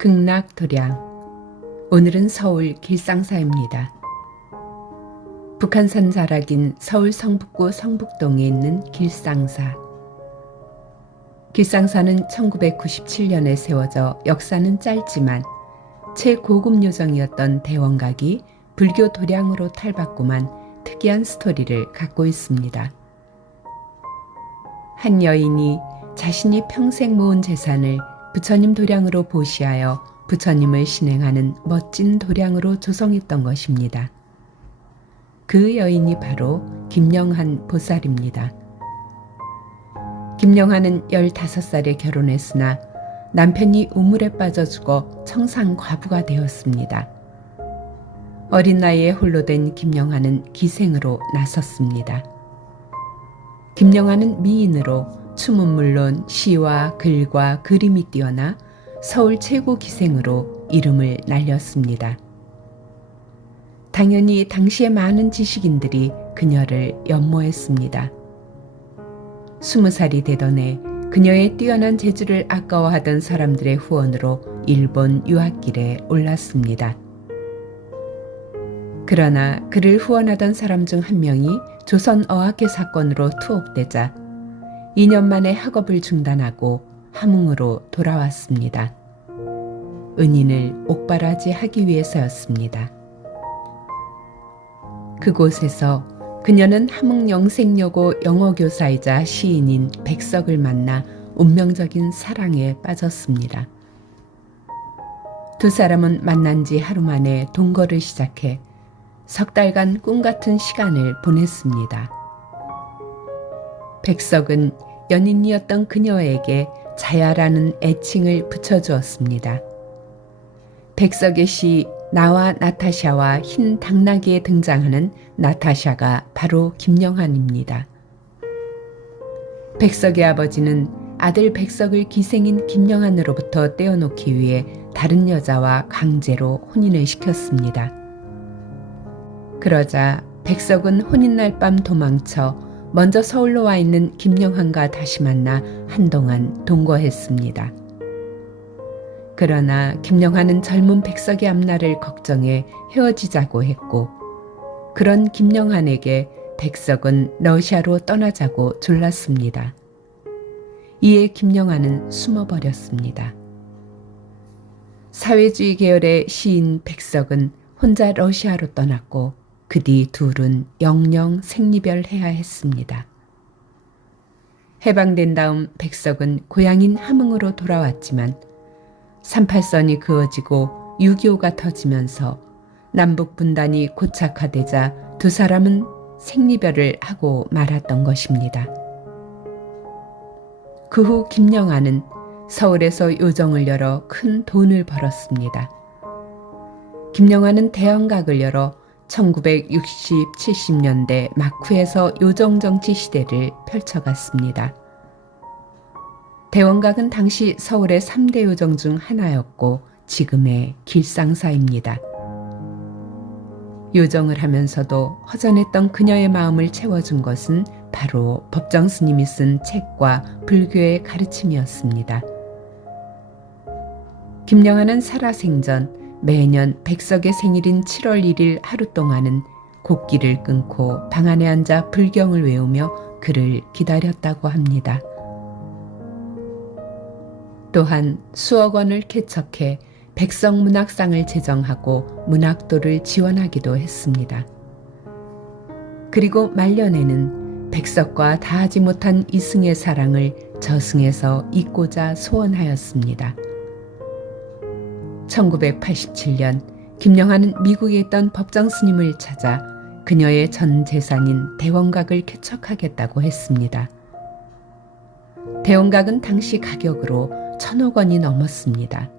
극락도량. 오늘은 서울 길상사입니다. 북한산 자락인 서울 성북구 성북동에 있는 길상사. 길상사는 1997년에 세워져 역사는 짧지만 최고급 요정이었던 대원각이 불교 도량으로 탈바꿈한 특이한 스토리를 갖고 있습니다. 한 여인이 자신이 평생 모은 재산을 부처님 도량으로 보시하여 부처님을 신행하는 멋진 도량으로 조성했던 것입니다. 그 여인이 바로 김영한 보살입니다. 김영한은 15살에 결혼했으나 남편이 우물에 빠져 죽어 청상 과부가 되었습니다. 어린 나이에 홀로 된 김영한은 기생으로 나섰습니다. 김영한은 미인으로 춤은 물론 시와 글과 그림이 뛰어나 서울 최고 기생으로 이름을 날렸습니다. 당연히 당시의 많은 지식인들이 그녀를 연모했습니다. 20살이 되던 해 그녀의 뛰어난 재주를 아까워하던 사람들의 후원으로 일본 유학길에 올랐습니다. 그러나 그를 후원하던 사람 중 한 명이 조선 어학계 사건으로 투옥되자 2년 만에 학업을 중단하고 함흥으로 돌아왔습니다. 은인을 옥바라지하기 위해서였습니다. 그곳에서 그녀는 함흥 영생여고 영어교사이자 시인인 백석을 만나 운명적인 사랑에 빠졌습니다. 두 사람은 만난 지 하루 만에 동거를 시작해 석 달간 꿈같은 시간을 보냈습니다. 백석은 연인이었던 그녀에게 자야라는 애칭을 붙여주었습니다. 백석의 시 나와 나타샤와 흰 당나귀에 등장하는 나타샤가 바로 김영한입니다. 백석의 아버지는 아들 백석을 기생인 김영한으로부터 떼어놓기 위해 다른 여자와 강제로 혼인을 시켰습니다. 그러자 백석은 혼인날 밤 도망쳐 먼저 서울로 와 있는 김영한과 다시 만나 한동안 동거했습니다. 그러나 김영한은 젊은 백석의 앞날을 걱정해 헤어지자고 했고, 그런 김영한에게 백석은 러시아로 떠나자고 졸랐습니다. 이에 김영한은 숨어버렸습니다. 사회주의 계열의 시인 백석은 혼자 러시아로 떠났고 그 뒤 둘은 영영 생리별해야 했습니다. 해방된 다음 백석은 고향인 함흥으로 돌아왔지만 38선이 그어지고 6.25가 터지면서 남북 분단이 고착화되자 두 사람은 생리별을 하고 말았던 것입니다. 그 후 김영한은 서울에서 요정을 열어 큰 돈을 벌었습니다. 김영한은 대원각을 열어 1960, 70년대 막후에서 요정정치 시대를 펼쳐갔습니다. 대원각은 당시 서울의 3대 요정 중 하나였고 지금의 길상사입니다. 요정을 하면서도 허전했던 그녀의 마음을 채워준 것은 바로 법정스님이 쓴 책과 불교의 가르침이었습니다. 김영한은 살아생전 매년 백석의 생일인 7월 1일 하루 동안은 곡기를 끊고 방 안에 앉아 불경을 외우며 그를 기다렸다고 합니다. 또한 수억 원을 개척해 백석문학상을 제정하고 문학도를 지원하기도 했습니다. 그리고 말년에는 백석과 다하지 못한 이승의 사랑을 저승에서 잇고자 소원하였습니다. 1987년 김영한은 미국에 있던 법정스님을 찾아 그녀의 전 재산인 대원각을 개척하겠다고 했습니다. 대원각은 당시 가격으로 1,000억 원이 넘었습니다.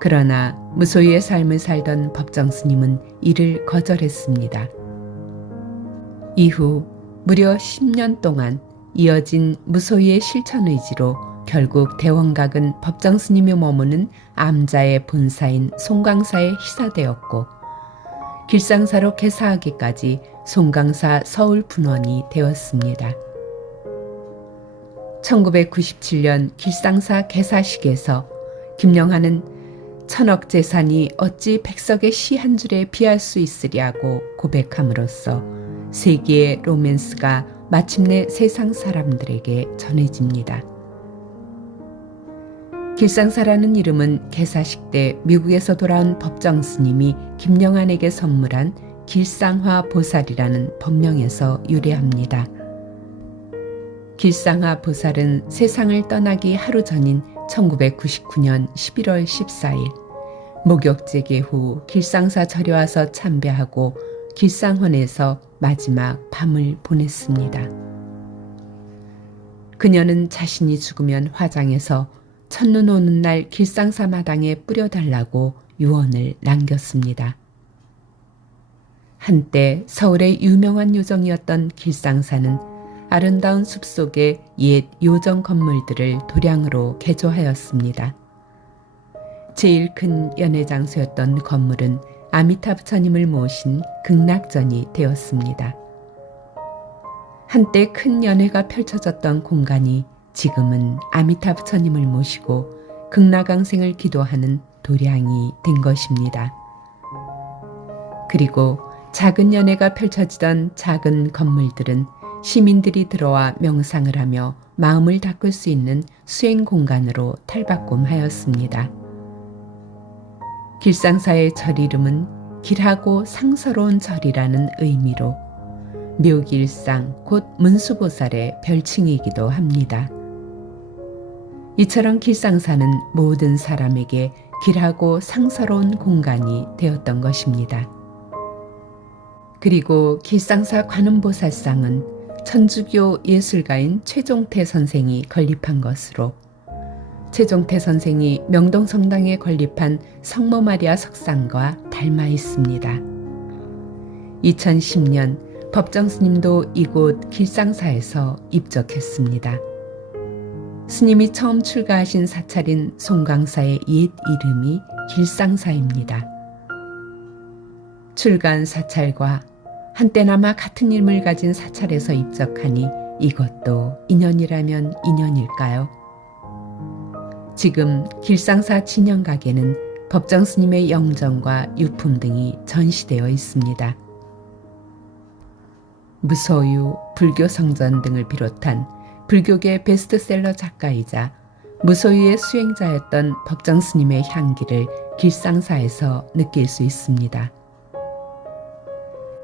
그러나 무소유의 삶을 살던 법정스님은 이를 거절했습니다. 이후 무려 10년 동안 이어진 무소유의 실천 의지로 결국 대원각은 법정스님이 머무는 암자의 본사인 송광사에 희사되었고 길상사로 개사하기까지 송광사 서울분원이 되었습니다. 1997년 길상사 개사식에서 김영하는 천억 재산이 어찌 백석의 시 한 줄에 비할 수 있으랴고 고백함으로써 세계의 로맨스가 마침내 세상 사람들에게 전해집니다. 길상사라는 이름은 개사식 때 미국에서 돌아온 법정 스님이 김영한에게 선물한 길상화 보살이라는 법명에서 유래합니다. 길상화 보살은 세상을 떠나기 하루 전인 1999년 11월 14일 목욕제계 후 길상사 절에 와서 참배하고 길상헌에서 마지막 밤을 보냈습니다. 그녀는 자신이 죽으면 화장해서 첫눈 오는 날 길상사 마당에 뿌려달라고 유언을 남겼습니다. 한때 서울의 유명한 요정이었던 길상사는 아름다운 숲속의 옛 요정 건물들을 도량으로 개조하였습니다. 제일 큰 연회 장소였던 건물은 아미타부처님을 모신 극락전이 되었습니다. 한때 큰 연회가 펼쳐졌던 공간이 지금은 아미타부처님을 모시고 극락왕생을 기도하는 도량이 된 것입니다. 그리고 작은 연회가 펼쳐지던 작은 건물들은 시민들이 들어와 명상을 하며 마음을 닦을 수 있는 수행 공간으로 탈바꿈하였습니다. 길상사의 절 이름은 길하고 상서로운 절이라는 의미로 묘길상 곧 문수보살의 별칭이기도 합니다. 이처럼 길상사는 모든 사람에게 길하고 상서로운 공간이 되었던 것입니다. 그리고 길상사 관음보살상은 천주교 예술가인 최종태 선생이 건립한 것으로 최종태 선생이 명동성당에 건립한 성모 마리아 석상과 닮아 있습니다. 2010년 법정 스님도 이곳 길상사에서 입적했습니다. 스님이 처음 출가하신 사찰인 송강사의 옛 이름이 길상사입니다. 출가한 사찰과 한때나마 같은 이름을 가진 사찰에서 입적하니 이것도 인연이라면 인연일까요? 지금 길상사 진영각에는 법정 스님의 영정과 유품 등이 전시되어 있습니다. 무소유, 불교성전 등을 비롯한 불교계 베스트셀러 작가이자 무소유의 수행자였던 법정 스님의 향기를 길상사에서 느낄 수 있습니다.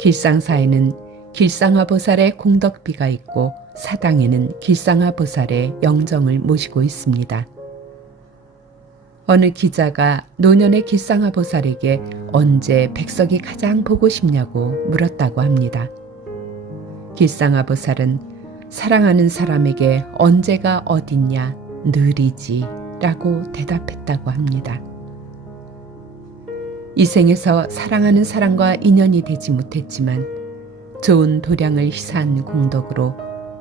길상사에는 길상화보살의 공덕비가 있고 사당에는 길상화보살의 영정을 모시고 있습니다. 어느 기자가 노년의 길상화보살에게 언제 백석이 가장 보고 싶냐고 물었다고 합니다. 길상화보살은 사랑하는 사람에게 언제가 어딨냐 늘이지 라고 대답했다고 합니다. 이 생에서 사랑하는 사람과 인연이 되지 못했지만 좋은 도량을 희사한 공덕으로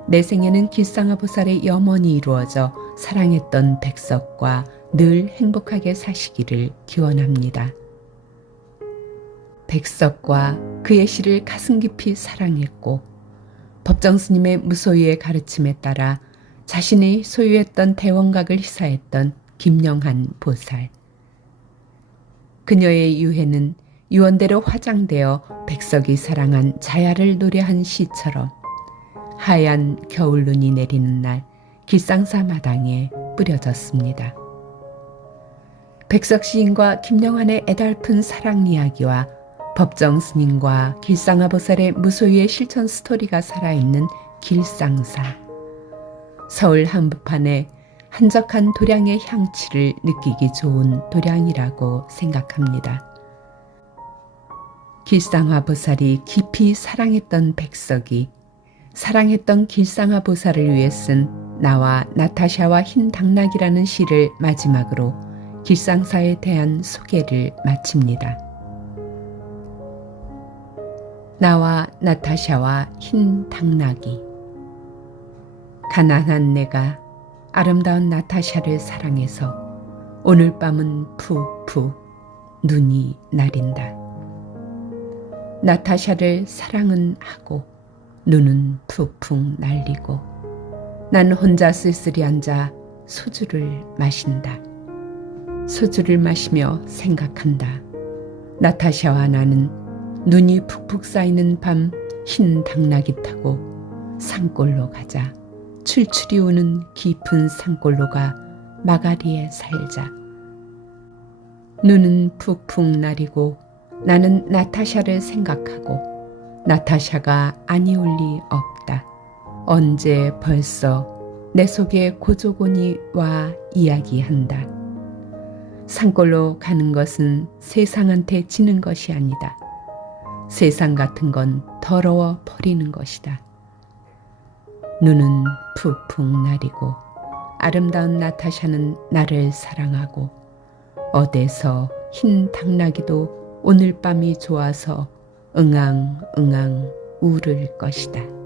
내 생에는 길상화보살의 염원이 이루어져 사랑했던 백석과 늘 행복하게 사시기를 기원합니다. 백석과 그의 시를 가슴 깊이 사랑했고 법정 스님의 무소유의 가르침에 따라 자신이 소유했던 대원각을 희사했던 김영한 보살. 그녀의 유해는 유언대로 화장되어 백석이 사랑한 자야를 노래한 시처럼 하얀 겨울눈이 내리는 날 길상사 마당에 뿌려졌습니다. 백석 시인과 김영한의 애달픈 사랑 이야기와 법정 스님과 길상화보살의 무소유의 실천 스토리가 살아있는 길상사. 서울 한복판에 한적한 도량의 향취를 느끼기 좋은 도량이라고 생각합니다. 길상화보살이 깊이 사랑했던 백석이 사랑했던 길상화보살을 위해 쓴 나와 나타샤와 흰 당나귀라는 시를 마지막으로 길상사에 대한 소개를 마칩니다. 나와 나타샤와 흰 당나귀. 가난한 내가 아름다운 나타샤를 사랑해서 오늘 밤은 푹푹 눈이 내린다. 나타샤를 사랑은 하고 눈은 푹푹 날리고 난 혼자 쓸쓸히 앉아 소주를 마신다. 소주를 마시며 생각한다. 나타샤와 나는 눈이 푹푹 쌓이는 밤 흰 당나귀 타고 산골로 가자. 출출이 오는 깊은 산골로가 마가리에 살자. 눈은 푹푹 내리고 나는 나타샤를 생각하고 나타샤가 아니올 리 없다. 언제 벌써 내 속에 고조곤이 와 이야기한다. 산골로 가는 것은 세상한테 지는 것이 아니다. 세상 같은 건 더러워 버리는 것이다. 눈은 푹푹 내리고 아름다운 나타샤는 나를 사랑하고 어디서 흰 당나귀도 오늘 밤이 좋아서 응앙응앙 울을 것이다.